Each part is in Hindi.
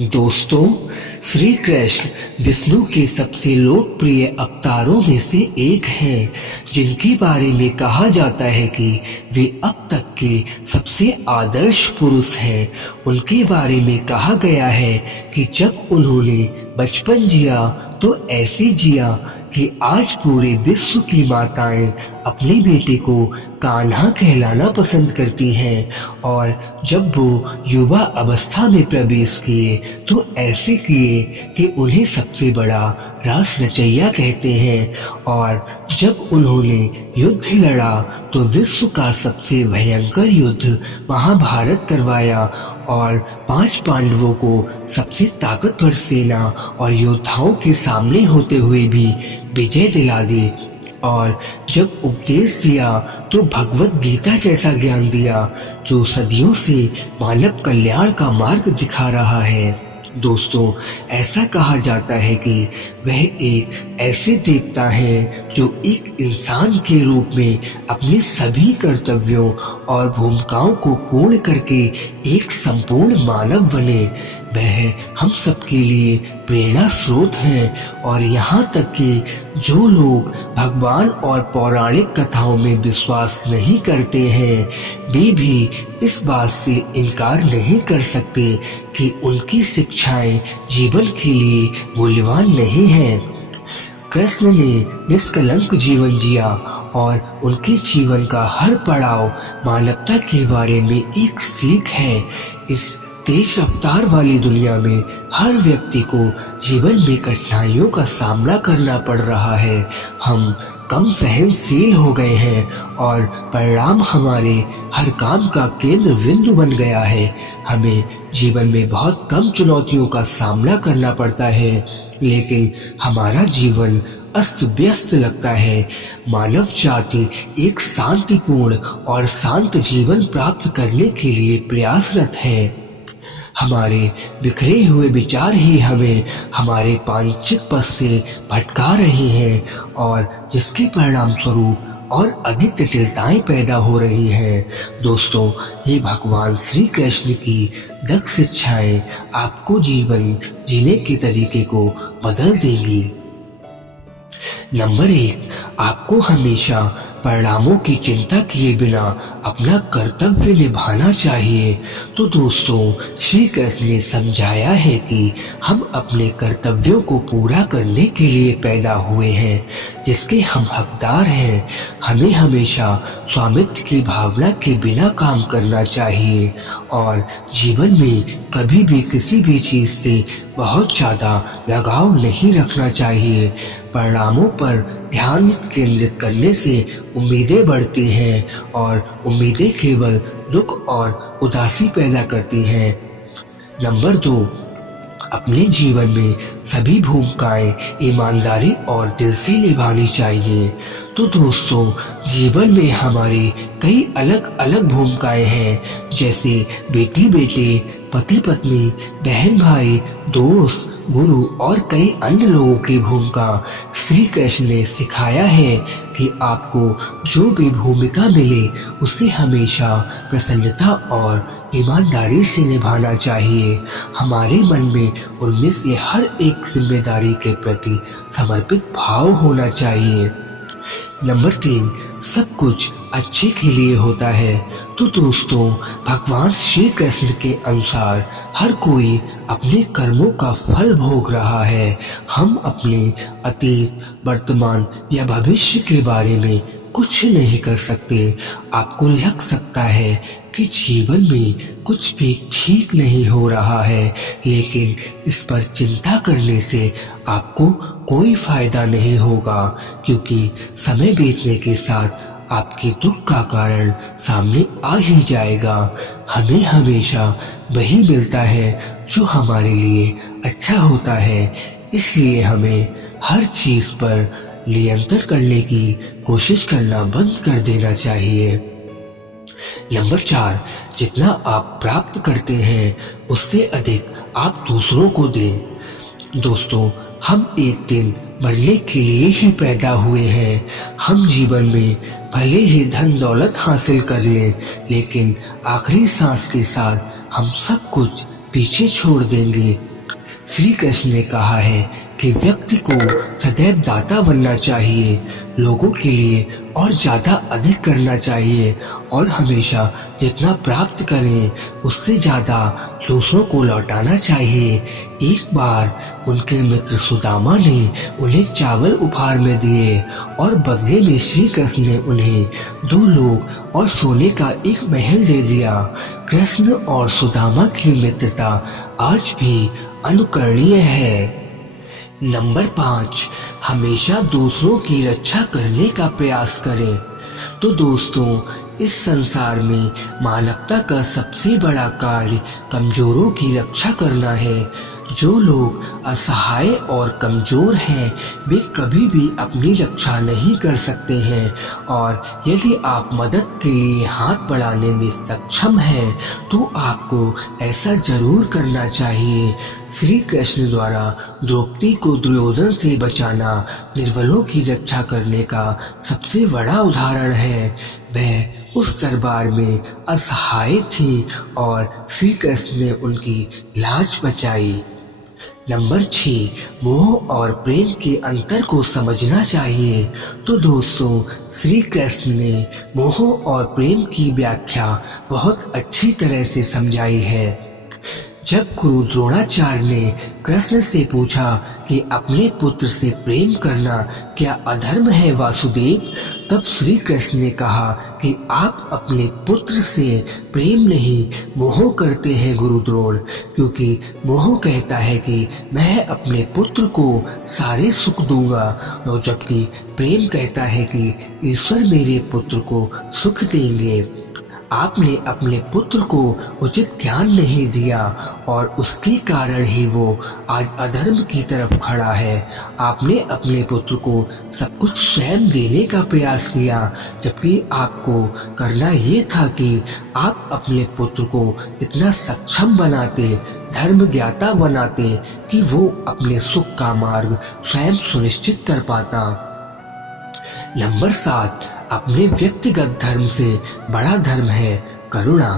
दोस्तों, श्री कृष्ण विष्णु के सबसे लोकप्रिय अवतारों में से एक हैं, जिनके बारे में कहा जाता है कि वे अब तक के सबसे आदर्श पुरुष हैं। उनके बारे में कहा गया है कि जब उन्होंने बचपन जिया तो ऐसे जिया कि आज पूरे विश्व की माताएं अपने बेटे को कान्हा कहलाना पसंद करती हैं, और जब वो युवा अवस्था में प्रवेश किए तो ऐसे किए कि उन्हें सबसे बड़ा रास रचैया कहते हैं। और जब उन्होंने युद्ध लड़ा तो विश्व का सबसे भयंकर युद्ध महाभारत करवाया और 5 पांडवों को सबसे ताकतवर सेना और योद्धाओं के सामने होते हुए भी विजय दिला दी। और जब उपदेश दिया तो भगवत गीता जैसा ज्ञान दिया जो सदियों से मानव कल्याण का मार्ग दिखा रहा है। दोस्तों, ऐसा कहा जाता है कि वह एक ऐसे देवता है जो एक इंसान के रूप में अपने सभी कर्तव्यों और भूमिकाओं को पूर्ण करके एक संपूर्ण मानव बने। वह हम सबके लिए प्रेरणा स्रोत हैं, और यहाँ तक कि जो लोग भगवान और पौराणिक कथाओं में विश्वास नहीं करते हैं, वे भी इस बात से इनकार नहीं कर सकते कि उनकी शिक्षाएं जीवन के लिए मूल्यवान नहीं हैं। कृष्ण ने निष्कलंक जीवन जिया और उनके जीवन का हर पड़ाव मानवता के बारे में एक सीख है। इस तेज रफ्तार वाली दुनिया में हर व्यक्ति को जीवन में कठिनाइयों का सामना करना पड़ रहा है। हम कम सहनशील हो गए हैं और परिणाम हमारे हर काम का केंद्र बिंदु बन गया है। हमें जीवन में बहुत कम चुनौतियों का सामना करना पड़ता है, लेकिन हमारा जीवन अस्त व्यस्त लगता है। मानव जाति एक शांतिपूर्ण और शांत जीवन प्राप्त करने के लिए प्रयासरत है। हमारे बिखरे हुए विचार ही हमें हमारे वांछित पथ से भटका रहे हैं, और जिसके परिणाम स्वरूप और अधिक जटिलताएं पैदा हो रही हैं। दोस्तों, ये भगवान श्री कृष्ण की दक्ष शिक्षाएं आपको जीवन जीने के तरीके को बदल देंगी। नंबर 1, आपको हमेशा परिणामों की चिंता किए बिना अपना कर्तव्य निभाना चाहिए। तो दोस्तों, श्री कृष्ण ने समझाया है कि हम अपने कर्तव्यों को पूरा करने के लिए पैदा हुए हैं, जिसके हम हकदार हैं। हमें हमेशा स्वामित्व की भावना के बिना काम करना चाहिए, और जीवन में कभी भी किसी भी चीज से बहुत ज्यादा लगाव नहीं रखना चाहिए। परिणामों पर ध्यान केंद्रित करने से उम्मीदें बढ़ती हैं, और उम्मीदें केवल दुख और उदासी पैदा करती हैं। नंबर 2, अपने जीवन में सभी भूमिकाएं ईमानदारी और दिल से निभानी चाहिए। तो दोस्तों, जीवन में हमारी कई अलग अलग भूमिकाएं हैं, जैसे बेटी बेटे, पति पत्नी, बहन भाई, दोस्त, गुरु और कई अन्य लोगों की भूमिका। श्री कृष्ण ने सिखाया है कि आपको जो भी भूमिका मिले उसे हमेशा प्रसन्नता और ईमानदारी से निभाना चाहिए। हमारे मन में उनमें से हर एक जिम्मेदारी के प्रति समर्पित भाव होना चाहिए। नंबर 3, सब कुछ अच्छे के लिए होता है। तो दोस्तों, भगवान श्री कृष्ण के अनुसार हर कोई अपने कर्मों का फल भोग रहा है। हम अपने अतीत, वर्तमान या भविष्य के बारे में कुछ नहीं कर सकते। आपको लग सकता है कि जीवन में कुछ भी ठीक नहीं हो रहा है, लेकिन इस पर चिंता करने से आपको कोई फायदा नहीं होगा, क्योंकि समय बीतने के साथ आपके दुख का कारण सामने आ ही जाएगा। हमें हमेशा वही मिलता है जो हमारे लिए अच्छा होता है, इसलिए हमें हर चीज पर नियंत्रण करने की कोशिश करना बंद कर देना चाहिए। नंबर 4, जितना आप प्राप्त करते हैं उससे अधिक आप दूसरों को दें। दोस्तों, हम एक दिन मरने के लिए ही पैदा हुए हैं। हम जीवन में भले ही धन दौलत हासिल कर लें, लेकिन आखिरी सांस के साथ हम सब कुछ पीछे छोड़ देंगे। श्री कृष्ण ने कहा है कि व्यक्ति को सदैव दाता बनना चाहिए, लोगों के लिए और ज्यादा अधिक करना चाहिए और हमेशा जितना प्राप्त करें उससे ज्यादा दूसरों को लौटाना चाहिए। एक बार उनके मित्र सुदामा ने उन्हें चावल उपहार में दिए और बदले में श्री कृष्ण ने उन्हें 2 लोग और सोने का एक महल दे दिया। कृष्ण और सुदामा की मित्रता आज भी अनुकरणीय है। नंबर 5, हमेशा दूसरों की रक्षा करने का प्रयास करें। तो दोस्तों, इस संसार में मानवता का सबसे बड़ा कार्य कमजोरों की रक्षा करना है। जो लोग असहाय और कमजोर हैं वे कभी भी अपनी रक्षा नहीं कर सकते हैं और यदि आप मदद के लिए हाथ बढ़ाने में सक्षम हैं तो आपको ऐसा जरूर करना चाहिए। श्री कृष्ण द्वारा द्रौपदी को दुर्योधन से बचाना निर्बलों की रक्षा करने का सबसे बड़ा उदाहरण है। वह उस दरबार में असहाय थी और श्री कृष्ण ने उनकी लाज बचाई। नंबर 6, मोह और प्रेम के अंतर को समझना चाहिए। तो दोस्तों, श्री कृष्ण ने मोह और प्रेम की व्याख्या बहुत अच्छी तरह से समझाई है। जब गुरु द्रोणाचार्य ने कृष्ण से पूछा कि अपने पुत्र से प्रेम करना क्या अधर्म है वासुदेव, तब श्री कृष्ण ने कहा कि आप अपने पुत्र से प्रेम नहीं मोह करते हैं गुरु द्रोण, क्योंकि मोह कहता है कि मैं अपने पुत्र को सारे सुख दूंगा और जबकि प्रेम कहता है कि ईश्वर मेरे पुत्र को सुख देंगे। आपने अपने पुत्र को उचित ज्ञान नहीं दिया और उसके कारण ही वो आज अधर्म की तरफ खड़ा है। आपने अपने पुत्र को सब कुछ स्वयं देने का प्रयास किया, जबकि आपको करना ये था कि आप अपने पुत्र को इतना सक्षम बनाते, धर्म ज्ञाता बनाते कि वो अपने सुख का मार्ग स्वयं सुनिश्चित कर पाता। नंबर 7, अपने व्यक्तिगत धर्म से बड़ा धर्म है करुणा।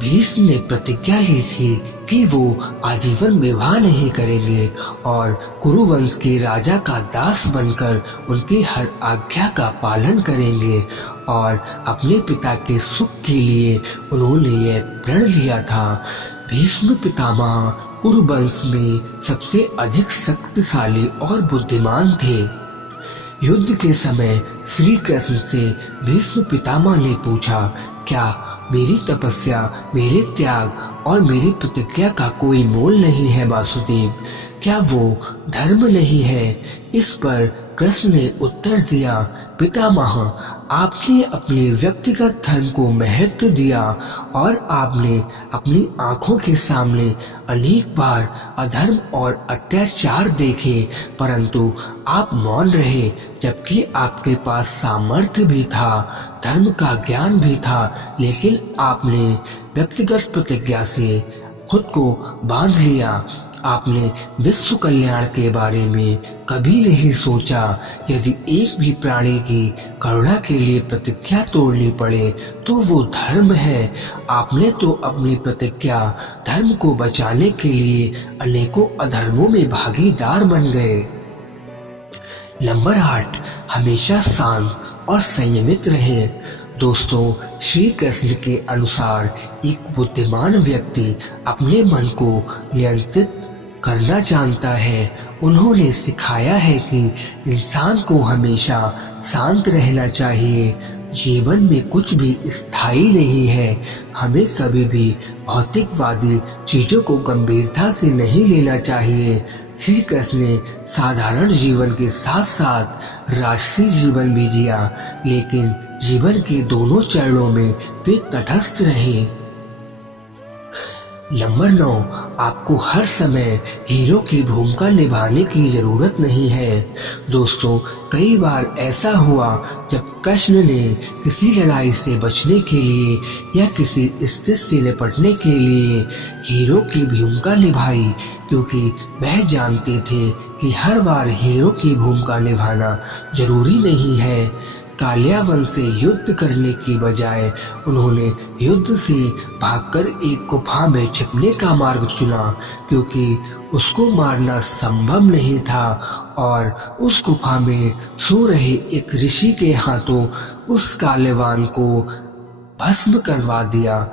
भीष्म ने प्रतिज्ञा ली थी कि वो आजीवन विवाह नहीं करेंगे और कुरुवंश के राजा का दास बनकर उनकी हर आज्ञा का पालन करेंगे और अपने पिता के सुख के लिए उन्होंने यह प्रण लिया था। भीष्म पितामह कुरुवंश में सबसे अधिक शक्तिशाली और बुद्धिमान थे। युद्ध के समय श्री कृष्ण से भीष्म पितामह ने पूछा, क्या मेरी तपस्या, मेरे त्याग और मेरी प्रतिज्ञा का कोई मोल नहीं है वासुदेव? क्या वो धर्म नहीं है? इस पर कृष्ण ने उत्तर दिया, पितामह, आपने अपने व्यक्तिगत धर्म को महत्व दिया और आपने अपनी आंखों के सामने अनेक बार अधर्म और अत्याचार देखे, परंतु आप मौन रहे, जबकि आपके पास सामर्थ्य भी था, धर्म का ज्ञान भी था, लेकिन आपने व्यक्तिगत प्रतिज्ञा से खुद को बांध लिया। आपने विश्व कल्याण के बारे में कभी नहीं सोचा। यदि एक भी प्राणी की करुणा के लिए प्रतिज्ञा तोड़नी पड़े तो वो धर्म है। आपने तो अपनी प्रतिज्ञा धर्म को बचाने के लिए अनेकों अधर्मों में भागीदार बन गए। नंबर 8, हमेशा शांत और संयमित रहे। दोस्तों, श्री कृष्ण के अनुसार एक बुद्धिमान व्यक्ति अपने मन को नियंत्रित करना जानता है। उन्होंने सिखाया है कि इंसान को हमेशा शांत रहना चाहिए। जीवन में कुछ भी स्थायी नहीं है। हमें कभी भी भौतिकवादी चीजों को गंभीरता से नहीं लेना चाहिए। श्री कृष्ण ने साधारण जीवन के साथ साथ राजसी जीवन भी जिया, लेकिन जीवन के दोनों चरणों में वे तटस्थ रहे। नंबर 9, आपको हर समय हीरो की भूमिका निभाने की जरूरत नहीं है। दोस्तों, कई बार ऐसा हुआ जब कृष्ण ने किसी लड़ाई से बचने के लिए या किसी स्थिति से निपटने के लिए हीरो की भूमिका निभाई, क्योंकि वह जानते थे कि हर बार हीरो की भूमिका निभाना जरूरी नहीं है। कालियावन से युद्ध करने की बजाय उन्होंने युद्ध से भागकर एक गुफा में छिपने का मार्ग चुना, क्योंकि उसको मारना संभव नहीं था और उस गुफा में सो रहे एक ऋषि के हाथों उस कालेवान को भस्म करवा दिया।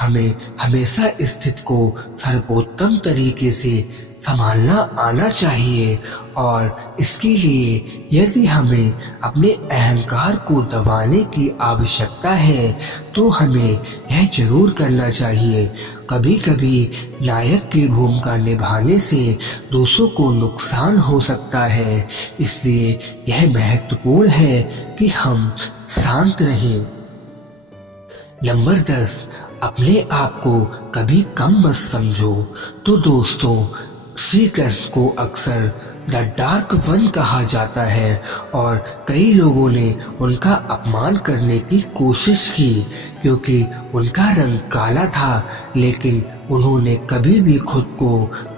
हमें हमेशा स्थिति को सर्वोत्तम तरीके से संभालना आना चाहिए और इसके लिए यदि हमें अपने अहंकार को दबाने की आवश्यकता है तो हमें यह जरूर करना चाहिए। कभी कभी नायक की भूमिका निभाने से दूसरों को नुकसान हो सकता है, इसलिए यह महत्वपूर्ण है कि हम शांत रहें। नंबर 10, अपने आप को कभी कम मत समझो। तो दोस्तों, श्री कृष्ण को अक्सर द डार्क वन कहा जाता है और कई लोगों ने उनका अपमान करने की कोशिश की क्योंकि उनका रंग काला था, लेकिन उन्होंने कभी भी खुद को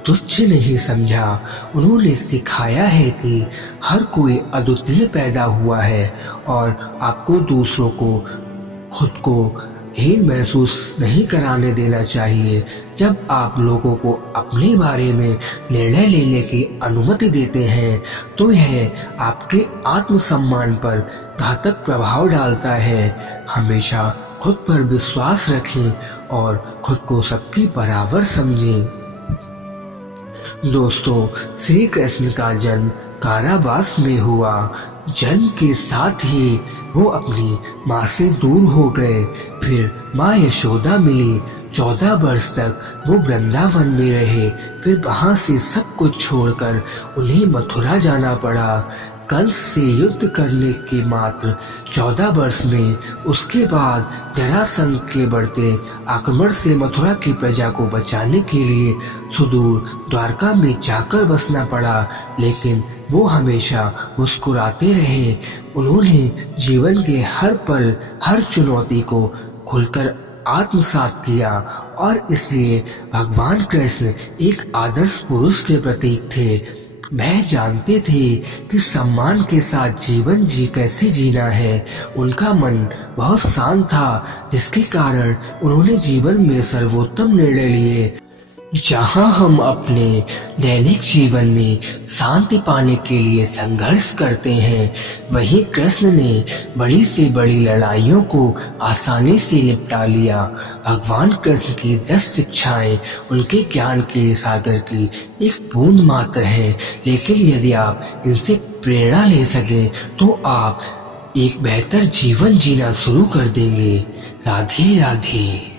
तुच्छ नहीं समझा। उन्होंने सिखाया है कि हर कोई अद्वितीय पैदा हुआ है और आपको दूसरों को खुद को हीन महसूस नहीं कराने देना चाहिए। जब आप लोगों को अपने बारे में निर्णय लेने की अनुमति देते हैं तो यह आपके आत्मसम्मान पर घातक प्रभाव डालता है। हमेशा खुद पर विश्वास रखें और खुद को सबके बराबर समझें। दोस्तों, श्री कृष्ण का जन्म कारावास में हुआ। जन्म के साथ ही वो अपनी माँ से दूर हो गए। फिर माँ यशोदा मिली। 14 वर्ष तक वो वृंदावन में रहे। फिर वहाँ से सब कुछ छोड़कर उन्हें मथुरा जाना पड़ा। कंस से युद्ध करने के मात्र 14 वर्ष में उसके बाद जरासंध के बढ़ते आक्रमण से मथुरा की प्रजा को बचाने के लिए सुदूर द्वारका में जाकर बसना पड़ा, लेकिन वो हमेशा मुस्कुराते रहे। उन्होंने जीवन के हर पल, हर चुनौती को खुलकर आत्मसात किया और इसलिए भगवान कृष्ण एक आदर्श पुरुष के प्रतीक थे। वह जानते थे कि सम्मान के साथ जीवन कैसे जीना है। उनका मन बहुत शांत था, जिसके कारण उन्होंने जीवन में सर्वोत्तम निर्णय लिए। जहाँ हम अपने दैनिक जीवन में शांति पाने के लिए संघर्ष करते हैं, वहीं कृष्ण ने बड़ी से बड़ी लड़ाइयों को आसानी से निपटा लिया। भगवान कृष्ण की 10 शिक्षाएं उनके ज्ञान के सागर की एक बूंद मात्र है, लेकिन यदि आप इनसे प्रेरणा ले सके तो आप एक बेहतर जीवन जीना शुरू कर देंगे। राधे राधे।